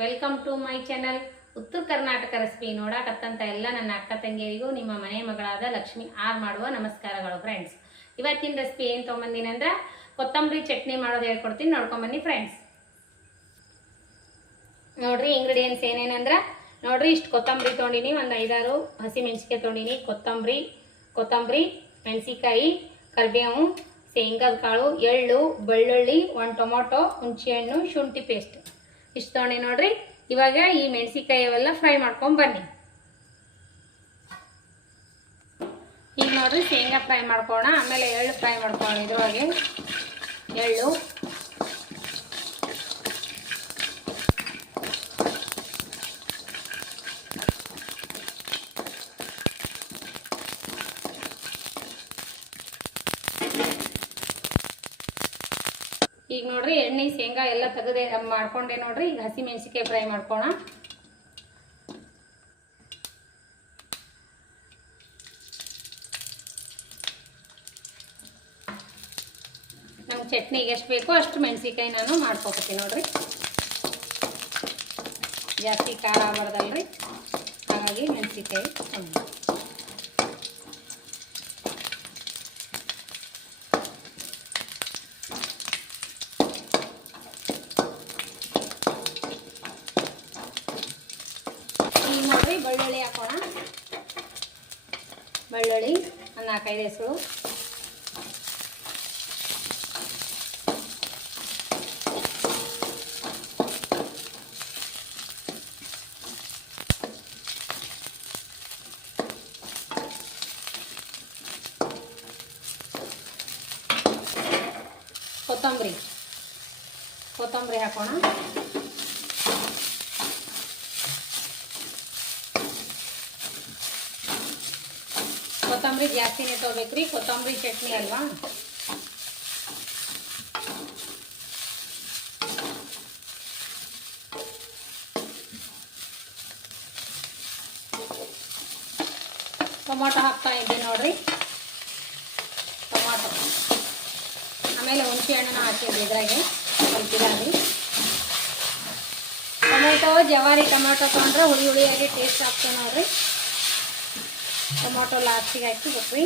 Welcome to my channel ಉತ್ತರ Karnataka recipe ನೋಡಕತ್ತಂತ ಎಲ್ಲ ನನ್ನ ಅಕ್ಕ ತಂಗಿಯರಿಗೂ ನಿಮ್ಮ ಮನೆ ಮಗಳಾದ ಲಕ್ಷ್ಮಿ ಆರ್ ಮಾಡುವ ನಮಸ್ಕಾರಗಳು ಫ್ರೆಂಡ್ಸ್. ಇವತ್ತಿನ ರೆಸಿಪಿ ಏನು ತೊಗೊಂಬಂದಿನಿ ಅಂದ್ರೆ ಕೊತ್ತಂಬರಿ ಚಟ್ನಿ ಮಾಡೋದು ಹೇಳ್ಕೊಡ್ತೀನಿ, ನೋಡ್ಕೊಂಬನ್ನಿ ಫ್ರೆಂಡ್ಸ್. ನೋಡ್ರಿ ಇಂಗ್ರೀಡಿಯೆಂಟ್ಸ್ ಏನೇನಂದ್ರೆ ನೋಡ್ರಿ, ಇಷ್ಟು ಕೊತ್ತಂಬರಿ ತೊಗೊಂಡಿನಿ, ಒಂದು 5-6 ಹಸಿ ಮೆಣಸಿಕಾಯಿ ತೊಗೊಂಡಿನಿ, ಕೊತ್ತಂಬರಿ ಮೆಣಸಿಕಾಯಿ, ಕರಿಬೇವು, ಶೇಂಗಾದ ಕಾಳು, ಎಳ್ಳು, ಬೆಳ್ಳುಳ್ಳಿ, 1 ಟೊಮೊಟೊ, ಹುಣಸೆಹಣ್ಣು, ಶುಂಠಿ ಪೇಸ್ಟ್ ಇಷ್ಟು ತೊಗೊಂಡಿ ನೋಡ್ರಿ. ಇವಾಗ ಈ ಮೆಣಸಿಕಾಯಿ ಅವೆಲ್ಲ ಫ್ರೈ ಮಾಡ್ಕೊಂಡ್ ಬನ್ನಿ. ಈಗ ನೋಡ್ರಿ ಶೇಂಗಾ ಫ್ರೈ ಮಾಡ್ಕೋಣ, ಆಮೇಲೆ ಎಳ್ಳು ಫ್ರೈ ಮಾಡ್ಕೋಣ. ಇದ್ರೊಳಗೆ ಎಳ್ಳು, ಈಗ ನೋಡ್ರಿ ಎಣ್ಣೆ ಶೇಂಗಾ ಎಲ್ಲ ತೆಗೆದೇ ಮಾಡ್ಕೊಂಡೆ ನೋಡ್ರಿ. ಈಗ ಹಸಿ ಮೆಣಸಿಕಾಯಿ ಫ್ರೈ ಮಾಡ್ಕೋಣ. ನಮ್ಗೆ ಚಟ್ನಿಗೆ ಎಷ್ಟು ಬೇಕೋ ಅಷ್ಟು ಮೆಣಸಿಕಾಯಿ ನಾನು ಮಾಡ್ಕೊತೀನಿ ನೋಡ್ರಿ. ಜಾಸ್ತಿ ಖಾರ ಆಗಬಾರ್ದಲ್ರಿ, ಹಾಗಾಗಿ ಮೆಣಸಿಕಾಯಿ ನೋಡ್ರಿ. ಬೆಳ್ಳುಳ್ಳಿ ಹಾಕೋಣ. ಬೆಳ್ಳುಳ್ಳಿ ಒಂದು 4-5 ಹೆಸರು, ಕೊತ್ತಂಬರಿ ಹಾಕೋಣ. ಕೊತ್ತಂಬರಿ ಜಾಸ್ತಿನೇ ತೊಗೋಬೇಕ್ರಿ, ಕೊತ್ತಂಬರಿ ಚಟ್ನಿ ಅಲ್ವಾ. ಟೊಮೊಟೊ ಹಾಕ್ತಾ ಇದ್ದೀನಿ ನೋಡ್ರಿ, ಟೊಮೊಟೊ. ಆಮೇಲೆ ಹುಣಸೆ ಹಣ್ಣನ್ನು ಹಾಕಿದ್ವಿ ಇದ್ರಾಗೆ ಸ್ವಲ್ಪ ಇದಾಗಿ. ಟೊಮೊಟೊ ಜವಾರಿ ಟೊಮೊಟೊ ತೊಗೊಂಡ್ರೆ ಹುಳಿಯಾಗಿ ಟೇಸ್ಟ್ ಆಗ್ತದೆ ನೋಡ್ರಿ. ಟೊಮೊಟೊ ಲಾಸ್ಟಿಗೆ ಹಾಕಿಬೇಕ್ರಿ.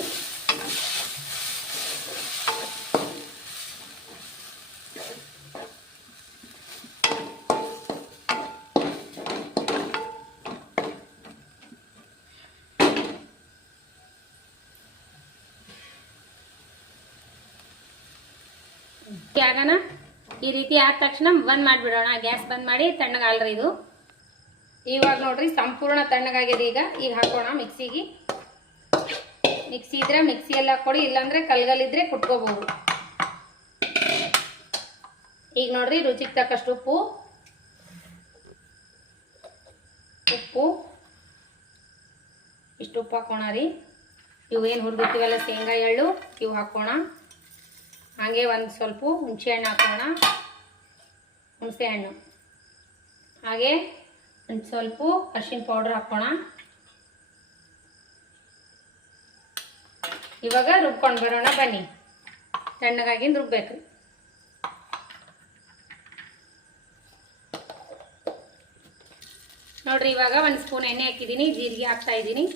ಆಗನ ಈ ರೀತಿ ಆದ ತಕ್ಷಣ ಬಂದ್ ಮಾಡಿಬಿಡೋಣ. ಗ್ಯಾಸ್ ಬಂದ್ ಮಾಡಿ ತಣ್ಣಗಾಲ್ರಿ ಇದು. ಇವಾಗ ನೋಡ್ರಿ ಸಂಪೂರ್ಣ ತಣ್ಣಗಾಗಿದೆ. ಈಗ ಹಾಕೋಣ ಮಿಕ್ಸಿಗೆ. ಮಿಕ್ಸಿ ಇದ್ರೆ ಮಿಕ್ಸಿ ಎಲ್ಲ ಹಾಕೊಡಿ, ಇಲ್ಲಾಂದ್ರೆ ಕಲ್ಗಲ್ಲಿದ್ರೆ ಕುಟ್ಕೋಬಹುದು. ಈಗ ನೋಡ್ರಿ ರುಚಿಗೆ ತಕ್ಕಷ್ಟು ಉಪ್ಪು ಇಷ್ಟು ಉಪ್ಪು ಹಾಕೋಣ ರೀ. ಇವೇನು ಹುರಿದಿರ್ತೀವಲ್ಲ ಶೇಂಗಾ ಎಳ್ಳು ಇವು ಹಾಕೋಣ. ಹಾಗೆ ಒಂದು ಸ್ವಲ್ಪ ಹುಣಸೆ ಹಣ್ಣು ಹಾಕೋಣ. ಹುಣಸೆ ಹಣ್ಣು ಹಾಗೆ ಒಂದು ಸ್ವಲ್ಪ ಅರಿಶಿನ ಪೌಡ್ರ್ ಹಾಕೋಣ. ಇವಾಗ ರುಬ್ಕೊಂಡು ಬರೋಣ ಬನ್ನಿ. ತಣ್ಣಗಾಗಿಂದ ರುಬ್ಬೇಕು. ನೋಡ್ರಿ ಇವಾಗ 1 ಸ್ಪೂನ್ ಎಣ್ಣೆ ಹಾಕಿದ್ದೀನಿ, ಜೀರಿಗೆ ಹಾಕ್ತಾ ಇದ್ದೀನಿ,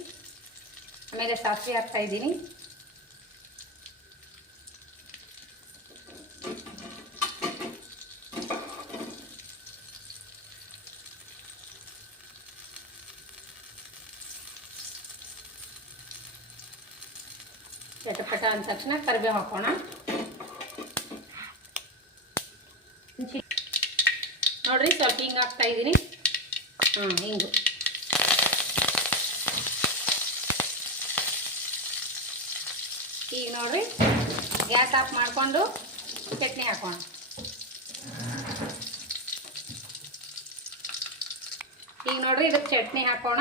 ಆಮೇಲೆ ಸಾಸಿವೆ ಹಾಕ್ತಾ ಇದ್ದೀನಿ. ಚಟಪಟ ಅಂದ ತಕ್ಷಣ ಕರಿಬೇವು ಹಾಕೋಣ. ನೋಡ್ರಿ ಸ್ವಲ್ಪ ಹಿಂಗೆ ಹಾಕ್ತಾ ಇದ್ದೀನಿ. ಹಿಂಗು ಈಗ ನೋಡ್ರಿ ಗ್ಯಾಸ್ ಆಫ್ ಮಾಡಿಕೊಂಡು ಚಟ್ನಿ ಹಾಕೋಣ. ಈಗ ನೋಡ್ರಿ ಇದಕ್ಕೆ ಚಟ್ನಿ ಹಾಕೋಣ.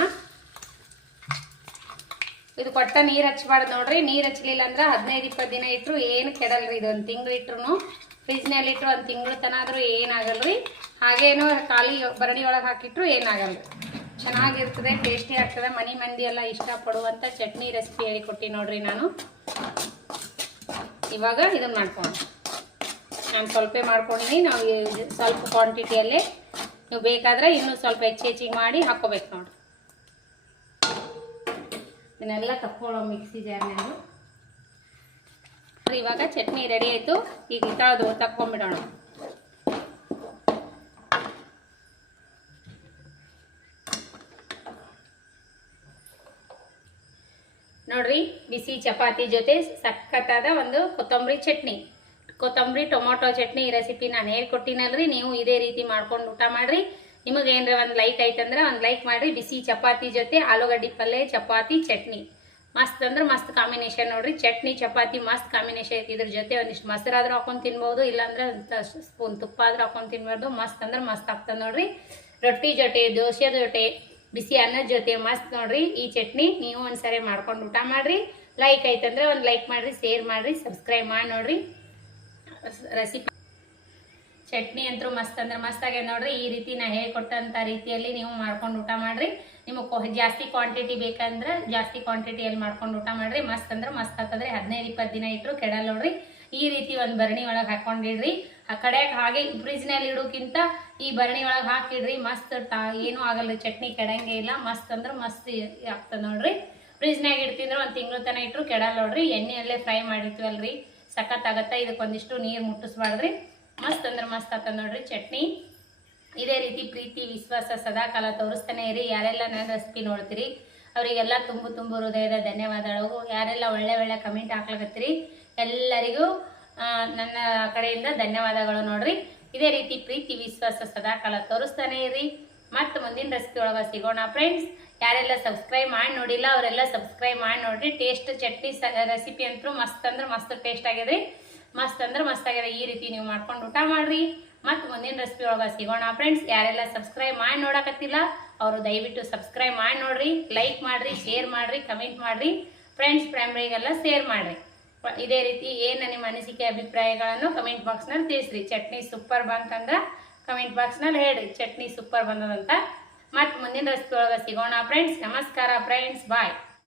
ಇದು ಕೊಟ್ಟ ನೀರು ಹಚ್ಚಬಾರ್ದು ನೋಡ್ರಿ. ನೀರು ಹಚ್ಚಲಿಲ್ಲ ಅಂದ್ರೆ 15-20 ದಿನ ಇಟ್ಟರು ಏನು ಕೆಡಲ್ರಿ. ಇದು 1 ತಿಂಗಳು ಇಟ್ರು ಫ್ರಿಜ್ನಲ್ಲಿ ಇಟ್ಟರು 1 ತಿಂಗಳು ತನ ಆದರೂ ಏನಾಗಲ್ರಿ. ಹಾಗೇನು ಖಾಲಿ ಭರಣಿ ಒಳಗೆ ಹಾಕಿಟ್ರು ಏನಾಗಲ್ರಿ, ಚೆನ್ನಾಗಿರ್ತದೆ, ಟೇಸ್ಟಿ ಆಗ್ತದೆ. ಮನೆ ಮಂದಿ ಎಲ್ಲ ಇಷ್ಟಪಡುವಂಥ ಚಟ್ನಿ ರೆಸಿಪಿ ಹೇಳಿಕೊಟ್ಟು ನೋಡ್ರಿ ನಾನು. ಇವಾಗ ಇದನ್ನು ಮಾಡ್ಕೊಂಡು ನಾನು ಸ್ವಲ್ಪ ಮಾಡ್ಕೊಂಡಿದ್ದೀನಿ. ನಾವು ಸ್ವಲ್ಪ ಕ್ವಾಂಟಿಟಿಯಲ್ಲೇ ನೀವು ಬೇಕಾದ್ರೆ ಇನ್ನೂ ಸ್ವಲ್ಪ ಹೆಚ್ಚಿಗೆ ಮಾಡಿ ಹಾಕೋಬೇಕು ನೋಡ್ರಿ. ಇದನ್ನೆಲ್ಲ ತಕ್ಕೊಳ್ಳೋ ಮಿಕ್ಸಿ ಜಾರ್ನಾಗ. ಇವಾಗ ಚಟ್ನಿ ರೆಡಿ ಆಯಿತು. ಈಗ ಇತ್ತಾಳದು ತಕ್ಕೊಂಬಿಡೋಣ. ನೋಡ್ರಿ, ಬಿಸಿ ಚಪಾತಿ ಜೊತೆ ಸಖತ್ತಾದ ಒಂದು ಕೊತ್ತಂಬರಿ ಚಟ್ನಿ, ಕೊತ್ತಂಬರಿ ಟೊಮೊಟೊ ಚಟ್ನಿ ರೆಸಿಪಿ ನಾನು ಹೇಳ್ಕೊಟ್ಟಿನಲ್ರಿ. ನೀವು ಇದೇ ರೀತಿ ಮಾಡ್ಕೊಂಡು ಊಟ ಮಾಡ್ರಿ. ನಿಮಗೆ ಏನಾರ ಒಂದು ಲೈಕ್ ಆಯ್ತಂದ್ರೆ ಒಂದು ಲೈಕ್ ಮಾಡ್ರಿ. ಬಿಸಿ ಚಪಾತಿ ಜೊತೆ ಆಲೂಗಡ್ಡೆ ಪಲ್ಯ, ಚಪಾತಿ, ಚಟ್ನಿ ಮಸ್ತ್ ಅಂದ್ರೆ ಮಸ್ತ್ ಕಾಂಬಿನೇಷನ್ ನೋಡ್ರಿ. ಚಟ್ನಿ ಚಪಾತಿ ಮಸ್ತ್ ಕಾಂಬಿನೇಷನ್ ಐತಿ. ಇದ್ರ ಜೊತೆ ಒಂದಿಷ್ಟು ಮೊಸರಾದ್ರೂ ಹಾಕೊಂಡು ತಿನ್ಬೋದು, ಇಲ್ಲಾಂದ್ರೆ ಸ್ಪೂನ್ ತುಪ್ಪ ಆದ್ರೂ ಹಾಕೊಂಡು ತಿನ್ಬಾರ್ದು. ಮಸ್ತ್ ಅಂದ್ರೆ ಮಸ್ತ್ ಆಗ್ತದೆ ನೋಡ್ರಿ. ರೊಟ್ಟಿ ಜೊತೆ, ದೋಸೆ ಜೊತೆ, ಬಿಸಿ ಅನ್ನದ ಜೊತೆ ಮಸ್ತ್ ನೋಡ್ರಿ ಈ ಚಟ್ನಿ. ನೀವು ಒಂದ್ಸರಿ ಮಾಡ್ಕೊಂಡು ಊಟ ಮಾಡ್ರಿ. ಲೈಕ್ ಆಯ್ತಂದ್ರೆ ಒಂದು ಲೈಕ್ ಮಾಡ್ರಿ, ಶೇರ್ ಮಾಡ್ರಿ, ಸಬ್ಸ್ಕ್ರೈಬ್ ಮಾಡಿ ನೋಡ್ರಿ. ರೆಸಿಪಿ ಚಟ್ನಿ ಅಂತೂ ಮಸ್ತ್ ಅಂದ್ರೆ ಮಸ್ತ್ ಆಗ್ಯದ ನೋಡ್ರಿ. ಈ ರೀತಿ ನಾ ಹೇಳ್ಕೊಟ್ಟಂತ ರೀತಿಯಲ್ಲಿ ನೀವು ಮಾಡ್ಕೊಂಡು ಊಟ ಮಾಡ್ರಿ. ನಿಮಗೆ ಜಾಸ್ತಿ ಕ್ವಾಂಟಿಟಿ ಬೇಕಂದ್ರೆ ಜಾಸ್ತಿ ಕ್ವಾಂಟಿಟಿಯಲ್ಲಿ ಮಾಡ್ಕೊಂಡು ಊಟ ಮಾಡ್ರಿ. ಮಸ್ತ್ ಅಂದ್ರೆ ಮಸ್ತ್ ಆಗ್ತದ್ರಿ. 15-20 ದಿನ ಇಟ್ಟರು ಕೆಡಲ್ಲ ನೋಡ್ರಿ. ಈ ರೀತಿ ಒಂದು ಭರಣಿ ಒಳಗೆ ಹಾಕೊಂಡಿಡ್ರಿ. ಆ ಕಡೆಗೆ ಹಾಗೆ ಫ್ರಿಜ್ನಲ್ಲಿ ಇಡೋಕ್ಕಿಂತ ಈ ಭರಣಿ ಒಳಗೆ ಹಾಕಿಡ್ರಿ. ಮಸ್ತ್ ಏನೂ ಆಗಲ್ರಿ, ಚಟ್ನಿ ಕೆಡಂಗೆ ಇಲ್ಲ. ಮಸ್ತ್ ಅಂದ್ರೆ ಮಸ್ತ್ ಆಗ್ತದೆ ನೋಡ್ರಿ. ಫ್ರಿಜ್ನಾಗ ಇಡ್ತಿದ್ರೆ ಒಂದು ತಿಂಗಳು ತನಕ ಇಟ್ಟರು ಕೆಡಲ್ಲ ನೋಡ್ರಿ. ಎಣ್ಣೆಯಲ್ಲೇ ಫ್ರೈ ಮಾಡಿರ್ತೀವಲ್ರಿ, ಸಖತ್ ಆಗತ್ತೆ. ಇದಕ್ಕೊಂದಿಷ್ಟು ನೀರು ಮುಟ್ಟಿಸ್ಬಾರ್ದ್ರಿ. ಮಸ್ತ್ ಅಂದ್ರೆ ಮಸ್ತ್ ಆಗ್ತದೆ ನೋಡ್ರಿ ಚಟ್ನಿ. ಇದೇ ರೀತಿ ಪ್ರೀತಿ ವಿಶ್ವಾಸ ಸದಾಕಾಲ ತೋರಿಸ್ತಾನೆ ಇರಿ. ಯಾರೆಲ್ಲ ನನ್ನ ರೆಸಿಪಿ ನೋಡ್ತೀರಿ ಅವರಿಗೆಲ್ಲ ತುಂಬು ಹೃದಯದ ಧನ್ಯವಾದಗಳು. ಯಾರೆಲ್ಲ ಒಳ್ಳೆ ಕಮೆಂಟ್ ಹಾಕ್ಲಾಕತ್ತೀರಿ ಎಲ್ಲರಿಗೂ ನನ್ನ ಕಡೆಯಿಂದ ಧನ್ಯವಾದಗಳು ನೋಡ್ರಿ. ಇದೇ ರೀತಿ ಪ್ರೀತಿ ವಿಶ್ವಾಸ ಸದಾಕಾಲ ತೋರಿಸ್ತಾನೆ ಇರಿ. ಮತ್ತೆ ಮುಂದಿನ ರೆಸಿಪಿ ಒಳಗೆ ಸಿಗೋಣ ಫ್ರೆಂಡ್ಸ್. ಯಾರೆಲ್ಲ ಸಬ್ಸ್ಕ್ರೈಬ್ ಮಾಡಿ ನೋಡಿಲ್ಲ ಅವರೆಲ್ಲ ಸಬ್ಸ್ಕ್ರೈಬ್ ಮಾಡಿ ನೋಡ್ರಿ. ಟೇಸ್ಟ್ ಚಟ್ನಿ ರೆಸಿಪಿ ಅಂತೂ ಮಸ್ತ್ ಅಂದ್ರೆ ಮಸ್ತ್ ಟೇಸ್ಟ್ ಆಗ್ಯದ್ರಿ. ಮಸ್ತ್ ಅಂದ್ರೆ ಮಸ್ತ್ ಆಗ್ಯದ. ಈ ರೀತಿ ನೀವು ಮಾಡ್ಕೊಂಡು ಊಟ ಮಾಡ್ರಿ. ಮತ್ತೆ ಮುಂದಿನ ರೆಸಿಪಿ ಒಳಗೆ ಸಿಗೋಣ ಫ್ರೆಂಡ್ಸ್. ಯಾರೆಲ್ಲ ಸಬ್ಸ್ಕ್ರೈಬ್ ಮಾಡಿ ನೋಡಕತ್ತಿಲ್ಲ ಅವರು ದಯವಿಟ್ಟು ಸಬ್ಸ್ಕ್ರೈಬ್ ಮಾಡಿ ನೋಡ್ರಿ. ಲೈಕ್ ಮಾಡ್ರಿ, ಶೇರ್ ಮಾಡ್ರಿ, ಕಮೆಂಟ್ ಮಾಡ್ರಿ. ಫ್ರೆಂಡ್ಸ್ ಫ್ಯಾಮಿಲಿಗೆಲ್ಲ ಶೇರ್ ಮಾಡ್ರಿ. ಇದೇ ರೀತಿ ಏನು ನಿಮ್ಮ ಅನಿಸಿಕೆ ಅಭಿಪ್ರಾಯಗಳನ್ನು ಕಮೆಂಟ್ ಬಾಕ್ಸ್ನಲ್ಲಿ ತಿಳಿಸ್ರಿ. ಚಟ್ನಿ ಸೂಪರ್ ಬಂತಂದ್ರೆ ಕಮೆಂಟ್ ಬಾಕ್ಸ್ನಲ್ಲಿ ಹೇಳ್ರಿ ಚಟ್ನಿ ಸೂಪರ್ ಬಂದದಂತ. ಮತ್ತೆ ಮುಂದಿನ ರೆಸಿಪಿ ಒಳಗೆ ಸಿಗೋಣ ಫ್ರೆಂಡ್ಸ್. ನಮಸ್ಕಾರ ಫ್ರೆಂಡ್ಸ್, ಬಾಯ್.